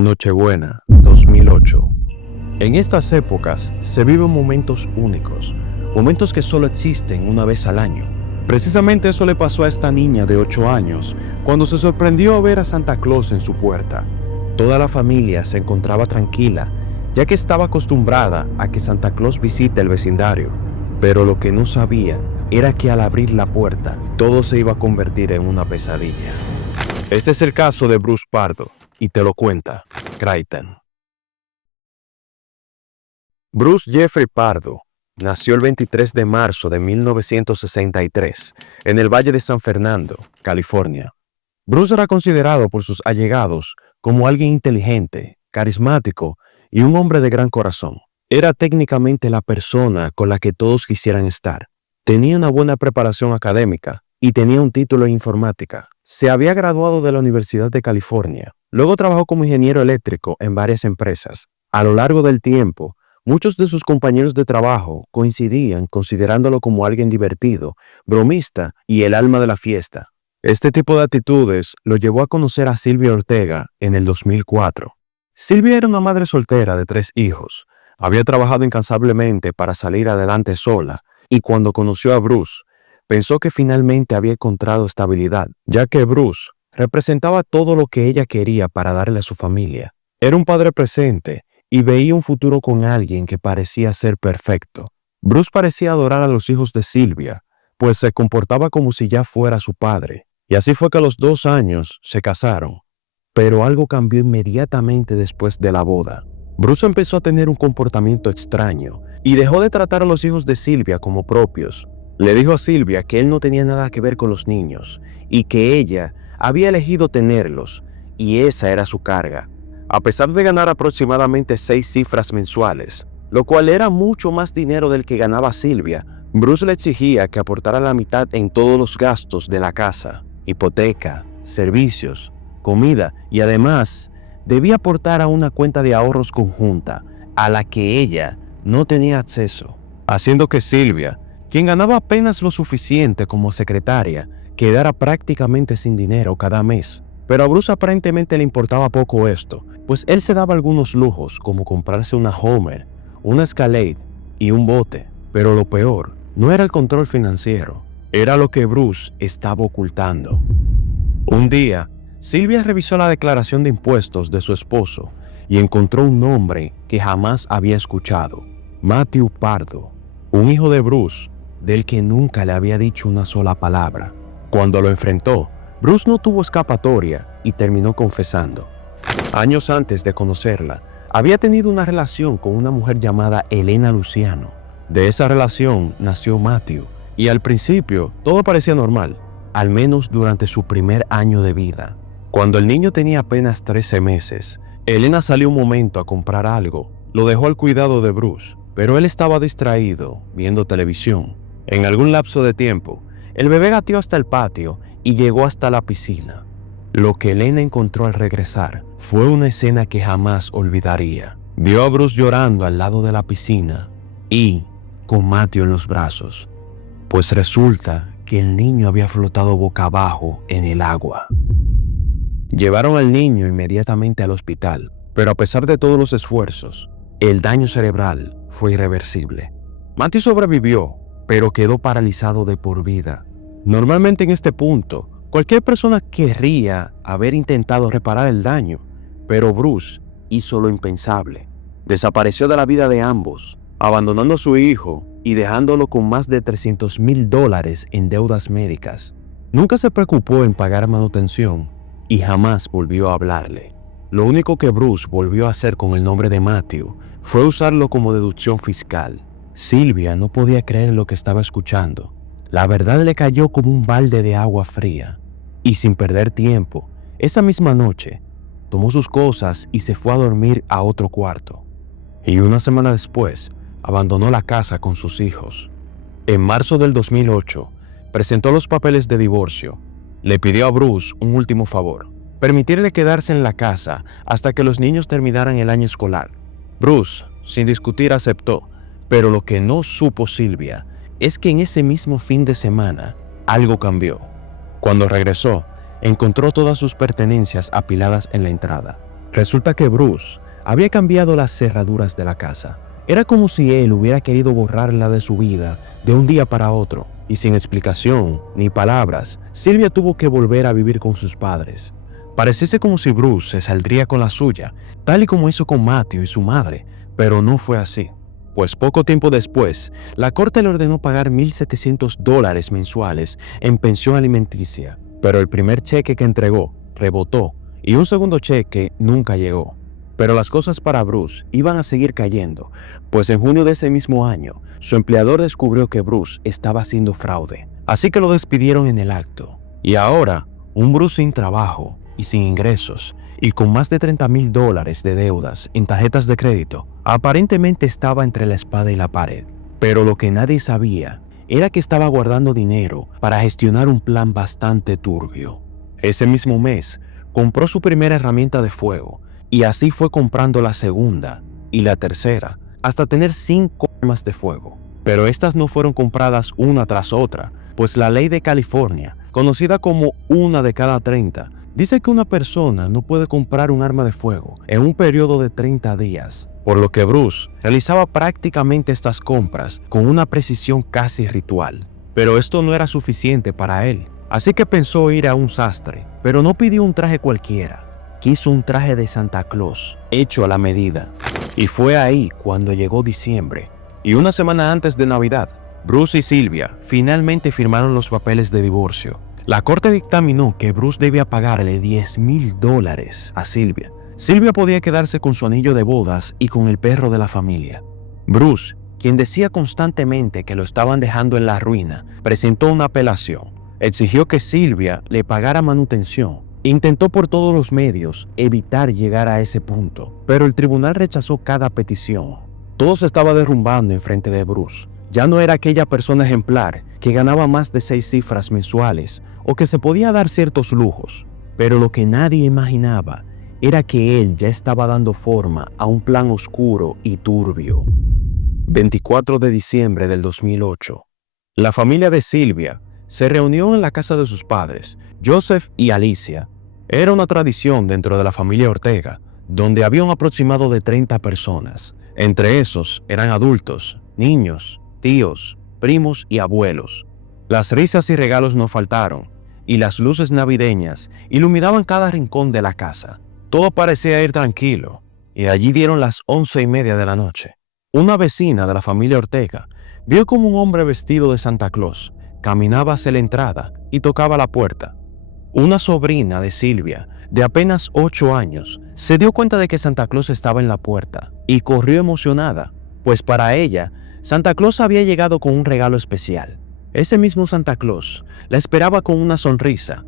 Nochebuena 2008. En estas épocas se viven momentos únicos, momentos que solo existen una vez al año. Precisamente eso le pasó a esta niña de 8 años cuando se sorprendió a ver a Santa Claus en su puerta. Toda la familia se encontraba tranquila, ya que estaba acostumbrada a que Santa Claus visite el vecindario. Pero lo que no sabía era que al abrir la puerta, todo se iba a convertir en una pesadilla. Este es el caso de Bruce Pardo, y te lo cuenta Creighton. Bruce Jeffrey Pardo nació el 23 de marzo de 1963 en el Valle de San Fernando, California. Bruce era considerado por sus allegados como alguien inteligente, carismático y un hombre de gran corazón. Era técnicamente la persona con la que todos quisieran estar. Tenía una buena preparación académica y tenía un título en informática. Se había graduado de la Universidad de California. Luego trabajó como ingeniero eléctrico en varias empresas. A lo largo del tiempo, muchos de sus compañeros de trabajo coincidían considerándolo como alguien divertido, bromista y el alma de la fiesta. Este tipo de actitudes lo llevó a conocer a Silvia Ortega en el 2004. Silvia era una madre soltera de 3 hijos. Había trabajado incansablemente para salir adelante sola y cuando conoció a Bruce, pensó que finalmente había encontrado estabilidad, ya que Bruce representaba todo lo que ella quería para darle a su familia. Era un padre presente y veía un futuro con alguien que parecía ser perfecto. Bruce parecía adorar a los hijos de Silvia, pues se comportaba como si ya fuera su padre. Y así fue que a los 2 años se casaron. Pero algo cambió inmediatamente después de la boda. Bruce empezó a tener un comportamiento extraño y dejó de tratar a los hijos de Silvia como propios. Le dijo a Silvia que él no tenía nada que ver con los niños y que ella había elegido tenerlos y esa era su carga. A pesar de ganar aproximadamente 6 cifras mensuales, lo cual era mucho más dinero del que ganaba Silvia, Bruce le exigía que aportara la mitad en todos los gastos de la casa, hipoteca, servicios, comida y además debía aportar a una cuenta de ahorros conjunta a la que ella no tenía acceso, haciendo que Silvia, quien ganaba apenas lo suficiente como secretaria, quedara prácticamente sin dinero cada mes. Pero a Bruce aparentemente le importaba poco esto, pues él se daba algunos lujos como comprarse una Homer, una Escalade y un bote. Pero lo peor no era el control financiero, era lo que Bruce estaba ocultando. Un día, Silvia revisó la declaración de impuestos de su esposo y encontró un nombre que jamás había escuchado: Matthew Pardo, un hijo de Bruce, del que nunca le había dicho una sola palabra. Cuando lo enfrentó, Bruce no tuvo escapatoria y terminó confesando. Años antes de conocerla, había tenido una relación con una mujer llamada Elena Luciano. De esa relación nació Matthew y al principio todo parecía normal, al menos durante su primer año de vida. Cuando el niño tenía apenas 13 meses, Elena salió un momento a comprar algo. Lo dejó al cuidado de Bruce, pero él estaba distraído viendo televisión. En algún lapso de tiempo, el bebé gateó hasta el patio y llegó hasta la piscina. Lo que Elena encontró al regresar fue una escena que jamás olvidaría. Vio a Bruce llorando al lado de la piscina y con Matthew en los brazos, pues resulta que el niño había flotado boca abajo en el agua. Llevaron al niño inmediatamente al hospital, pero a pesar de todos los esfuerzos, el daño cerebral fue irreversible. Matthew sobrevivió, pero quedó paralizado de por vida. Normalmente en este punto, cualquier persona querría haber intentado reparar el daño, pero Bruce hizo lo impensable. Desapareció de la vida de ambos, abandonando a su hijo y dejándolo con más de $300,000 en deudas médicas. Nunca se preocupó en pagar manutención y jamás volvió a hablarle. Lo único que Bruce volvió a hacer con el nombre de Matthew fue usarlo como deducción fiscal. Silvia no podía creer lo que estaba escuchando. La verdad le cayó como un balde de agua fría. Y sin perder tiempo, esa misma noche, tomó sus cosas y se fue a dormir a otro cuarto. Y una semana después, abandonó la casa con sus hijos. En marzo del 2008, presentó los papeles de divorcio. Le pidió a Bruce un último favor: permitirle quedarse en la casa hasta que los niños terminaran el año escolar. Bruce, sin discutir, aceptó, pero lo que no supo Silvia es que en ese mismo fin de semana algo cambió. Cuando regresó, encontró todas sus pertenencias apiladas en la entrada. Resulta que Bruce había cambiado las cerraduras de la casa. Era como si él hubiera querido borrarla de su vida de un día para otro, y sin explicación ni palabras, Sylvia tuvo que volver a vivir con sus padres. Pareciese como si Bruce se saldría con la suya, tal y como hizo con Matthew y su madre, pero no fue así. Pues poco tiempo después, la corte le ordenó pagar $1,700 mensuales en pensión alimenticia, pero el primer cheque que entregó rebotó y un segundo cheque nunca llegó. Pero las cosas para Bruce iban a seguir cayendo, pues en junio de ese mismo año, su empleador descubrió que Bruce estaba haciendo fraude, así que lo despidieron en el acto. Y ahora, un Bruce sin trabajo y sin ingresos, y con más de $30,000 de deudas en tarjetas de crédito, aparentemente estaba entre la espada y la pared. Pero lo que nadie sabía era que estaba guardando dinero para gestionar un plan bastante turbio. Ese mismo mes, compró su primera herramienta de fuego, y así fue comprando la segunda y la tercera, hasta tener 5 armas de fuego. Pero estas no fueron compradas una tras otra, pues la ley de California, conocida como 1 de cada 30, dice que una persona no puede comprar un arma de fuego en un periodo de 30 días, por lo que Bruce realizaba prácticamente estas compras con una precisión casi ritual. Pero esto no era suficiente para él, así que pensó ir a un sastre, pero no pidió un traje cualquiera. Quiso un traje de Santa Claus, hecho a la medida. Y fue ahí cuando llegó diciembre, y una semana antes de Navidad, Bruce y Sylvia finalmente firmaron los papeles de divorcio. La corte dictaminó que Bruce debía pagarle $10,000 a Sylvia. Sylvia podía quedarse con su anillo de bodas y con el perro de la familia. Bruce, quien decía constantemente que lo estaban dejando en la ruina, presentó una apelación. Exigió que Sylvia le pagara manutención. Intentó por todos los medios evitar llegar a ese punto, pero el tribunal rechazó cada petición. Todo se estaba derrumbando en frente de Bruce. Ya no era aquella persona ejemplar que ganaba más de 6 cifras mensuales o que se podía dar ciertos lujos, pero lo que nadie imaginaba era que él ya estaba dando forma a un plan oscuro y turbio. 24 de diciembre del 2008. La familia de Sylvia se reunió en la casa de sus padres, Joseph y Alicia. Era una tradición dentro de la familia Ortega, donde había un aproximado de 30 personas. Entre esos eran adultos, niños, tíos, primos y abuelos. Las risas y regalos no faltaron, y las luces navideñas iluminaban cada rincón de la casa. Todo parecía ir tranquilo, y allí dieron las 11:30 de la noche. Una vecina de la familia Ortega vio como un hombre vestido de Santa Claus caminaba hacia la entrada y tocaba la puerta. Una sobrina de Sylvia, de apenas 8 años, se dio cuenta de que Santa Claus estaba en la puerta y corrió emocionada, pues para ella, Santa Claus había llegado con un regalo especial. Ese mismo Santa Claus la esperaba con una sonrisa.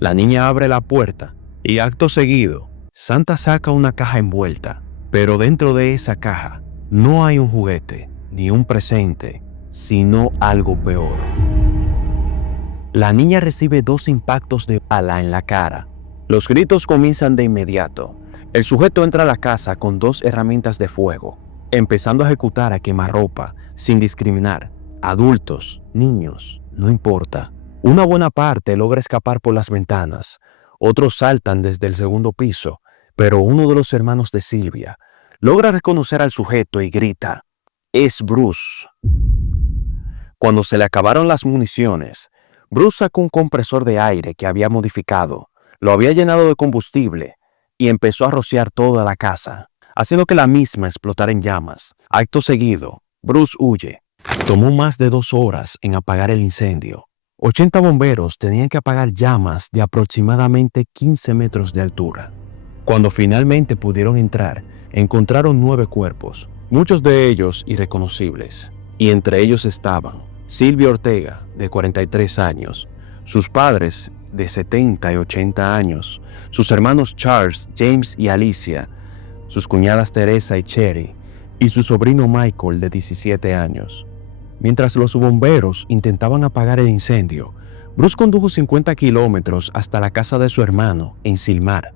La niña abre la puerta y acto seguido, Santa saca una caja envuelta, pero dentro de esa caja no hay un juguete ni un presente, sino algo peor. La niña recibe 2 impactos de bala en la cara. Los gritos comienzan de inmediato. El sujeto entra a la casa con 2 herramientas de fuego, empezando a ejecutar a quemarropa, sin discriminar. Adultos, niños, no importa. Una buena parte logra escapar por las ventanas. Otros saltan desde el segundo piso, pero uno de los hermanos de Sylvia logra reconocer al sujeto y grita: «¡Es Bruce!». Cuando se le acabaron las municiones, Bruce sacó un compresor de aire que había modificado, lo había llenado de combustible y empezó a rociar toda la casa, haciendo que la misma explotara en llamas. Acto seguido, Bruce huye. Tomó más de 2 horas en apagar el incendio. 80 bomberos tenían que apagar llamas de aproximadamente 15 metros de altura. Cuando finalmente pudieron entrar, encontraron 9 cuerpos, muchos de ellos irreconocibles, y entre ellos estaban Sylvia Ortega, de 43 años, sus padres, de 70 y 80 años, sus hermanos Charles, James y Alicia, sus cuñadas Teresa y Cherry, y su sobrino Michael, de 17 años. Mientras los bomberos intentaban apagar el incendio, Bruce condujo 50 kilómetros hasta la casa de su hermano, en Sylmar.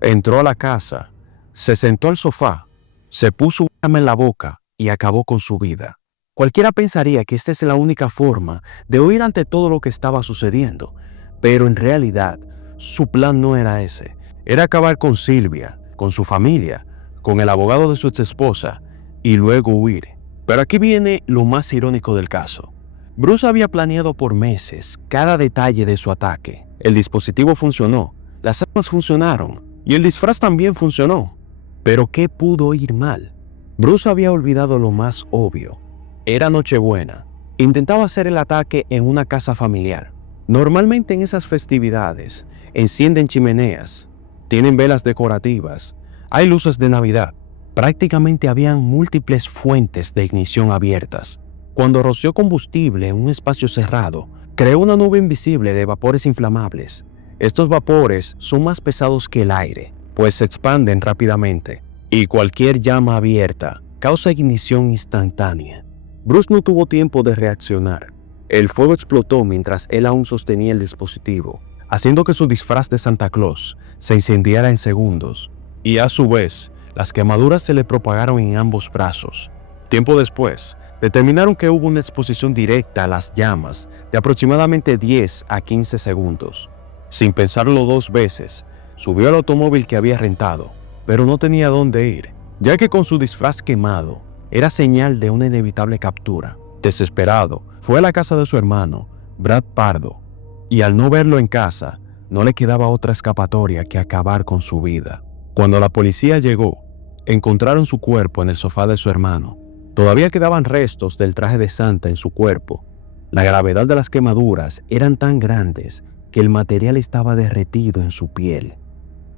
Entró a la casa, se sentó al sofá, se puso un arma en la boca y acabó con su vida. Cualquiera pensaría que esta es la única forma de huir ante todo lo que estaba sucediendo, pero en realidad su plan no era ese. era acabar con Silvia, con su familia, con el abogado de su exesposa y luego huir. Pero aquí viene lo más irónico del caso. Bruce había planeado por meses cada detalle de su ataque. El dispositivo funcionó, las armas funcionaron y el disfraz también funcionó. Pero ¿qué pudo ir mal? Bruce había olvidado lo más obvio. Era Nochebuena. Intentaba hacer el ataque en una casa familiar. Normalmente en esas festividades encienden chimeneas, tienen velas decorativas, hay luces de Navidad. Prácticamente habían múltiples fuentes de ignición abiertas. Cuando roció combustible en un espacio cerrado, creó una nube invisible de vapores inflamables. Estos vapores son más pesados que el aire, pues se expanden rápidamente, y cualquier llama abierta causa ignición instantánea. Bruce no tuvo tiempo de reaccionar. El fuego explotó mientras él aún sostenía el dispositivo, haciendo que su disfraz de Santa Claus se incendiara en segundos, y a su vez, las quemaduras se le propagaron en ambos brazos. Tiempo después, determinaron que hubo una exposición directa a las llamas de aproximadamente 10 a 15 segundos. Sin pensarlo dos veces, subió al automóvil que había rentado, pero no tenía dónde ir, ya que con su disfraz quemado era señal de una inevitable captura. Desesperado, fue a la casa de su hermano, Brad Pardo, y al no verlo en casa, no le quedaba otra escapatoria que acabar con su vida. Cuando la policía llegó, encontraron su cuerpo en el sofá de su hermano. Todavía quedaban restos del traje de Santa en su cuerpo. La gravedad de las quemaduras eran tan grandes que el material estaba derretido en su piel.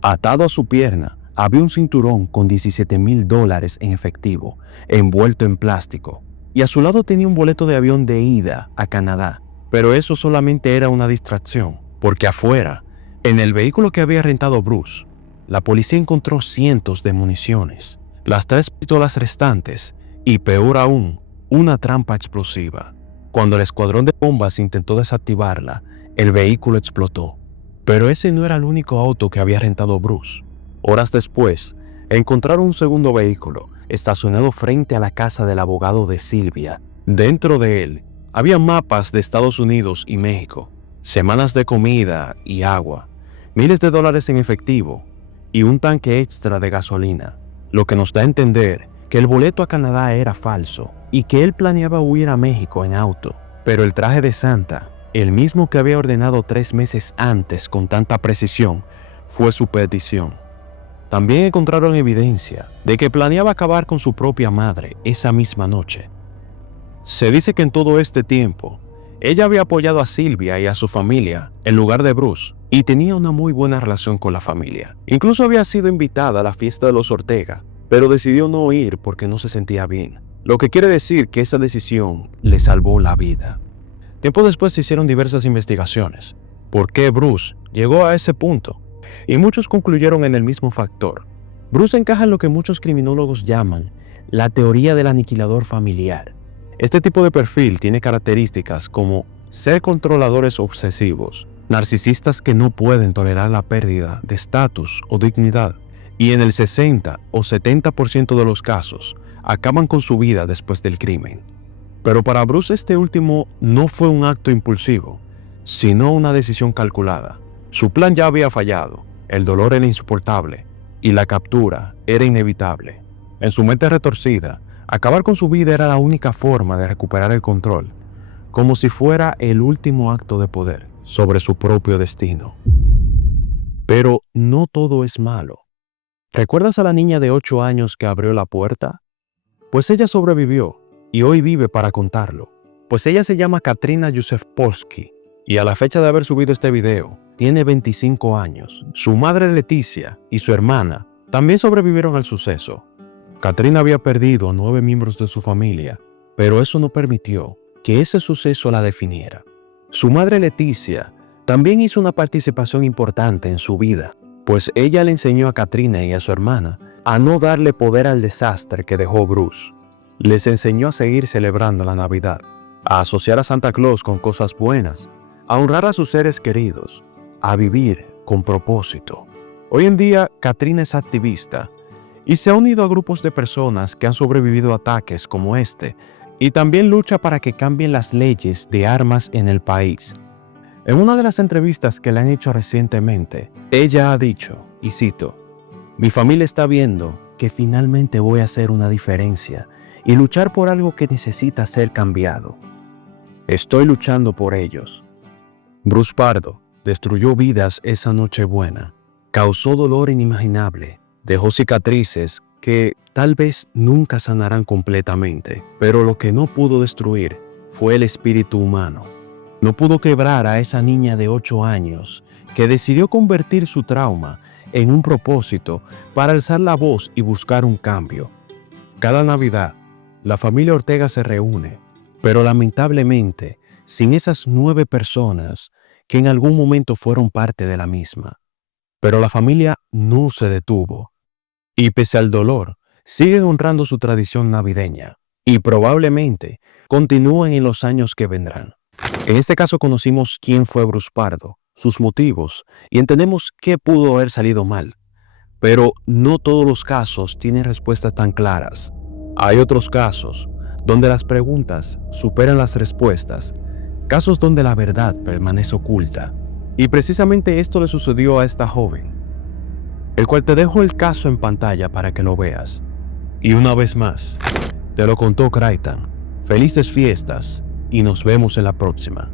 Atado a su pierna, había un cinturón con $17,000 en efectivo, envuelto en plástico, y a su lado tenía un boleto de avión de ida a Canadá. Pero eso solamente era una distracción, porque afuera, en el vehículo que había rentado Bruce, la policía encontró cientos de municiones, las 3 pistolas restantes y, peor aún, una trampa explosiva. Cuando el escuadrón de bombas intentó desactivarla, el vehículo explotó. Pero ese no era el único auto que había rentado Bruce. Horas después, encontraron un segundo vehículo estacionado frente a la casa del abogado de Silvia. Dentro de él, había mapas de Estados Unidos y México, semanas de comida y agua, miles de dólares en efectivo y un tanque extra de gasolina, lo que nos da a entender que el boleto a Canadá era falso y que él planeaba huir a México en auto. Pero el traje de Santa, el mismo que había ordenado 3 meses antes con tanta precisión, fue su perdición. También encontraron evidencia de que planeaba acabar con su propia madre esa misma noche. Se dice que en todo este tiempo, ella había apoyado a Silvia y a su familia en lugar de Bruce y tenía una muy buena relación con la familia. Incluso había sido invitada a la fiesta de los Ortega, pero decidió no ir porque no se sentía bien. Lo que quiere decir que esa decisión le salvó la vida. Tiempo después se hicieron diversas investigaciones. ¿Por qué Bruce llegó a ese punto? Y muchos concluyeron en el mismo factor. Bruce encaja en lo que muchos criminólogos llaman la teoría del aniquilador familiar. Este tipo de perfil tiene características como ser controladores obsesivos, narcisistas que no pueden tolerar la pérdida de estatus o dignidad, y en el 60 o 70% de los casos acaban con su vida después del crimen. Pero para Bruce este último no fue un acto impulsivo, sino una decisión calculada. Su plan ya había fallado, el dolor era insoportable y la captura era inevitable. En su mente retorcida, acabar con su vida era la única forma de recuperar el control, como si fuera el último acto de poder sobre su propio destino. Pero no todo es malo. ¿Recuerdas a la niña de 8 años que abrió la puerta? Pues ella sobrevivió y hoy vive para contarlo. Pues ella se llama Katrina Yusefpolsky y a la fecha de haber subido este video, tiene 25 años. Su madre Leticia y su hermana también sobrevivieron al suceso. Katrina había perdido a 9 miembros de su familia, pero eso no permitió que ese suceso la definiera. Su madre Leticia también hizo una participación importante en su vida, pues ella le enseñó a Katrina y a su hermana a no darle poder al desastre que dejó Bruce. Les enseñó a seguir celebrando la Navidad, a asociar a Santa Claus con cosas buenas, a honrar a sus seres queridos, a vivir con propósito. Hoy en día, Katrina es activista y se ha unido a grupos de personas que han sobrevivido a ataques como este, y también lucha para que cambien las leyes de armas en el país. En una de las entrevistas que le han hecho recientemente, ella ha dicho: y cito: "Mi familia está viendo que finalmente voy a hacer una diferencia y luchar por algo que necesita ser cambiado. Estoy luchando por ellos". Bruce Pardo destruyó vidas esa Nochebuena, causó dolor inimaginable, dejó cicatrices que tal vez nunca sanarán completamente, pero lo que no pudo destruir fue el espíritu humano. No pudo quebrar a esa niña de 8 años que decidió convertir su trauma en un propósito para alzar la voz y buscar un cambio. Cada Navidad, la familia Ortega se reúne, pero lamentablemente sin esas 9 personas que en algún momento fueron parte de la misma. Pero la familia no se detuvo y pese al dolor, siguen honrando su tradición navideña y probablemente continúen en los años que vendrán. En este caso conocimos quién fue Bruce Pardo, sus motivos y entendemos qué pudo haber salido mal. Pero no todos los casos tienen respuestas tan claras. Hay otros casos donde las preguntas superan las respuestas, casos donde la verdad permanece oculta. Y precisamente esto le sucedió a esta joven, el cual te dejo el caso en pantalla para que lo veas. Y una vez más, te lo contó Kraitan. Felices fiestas y nos vemos en la próxima.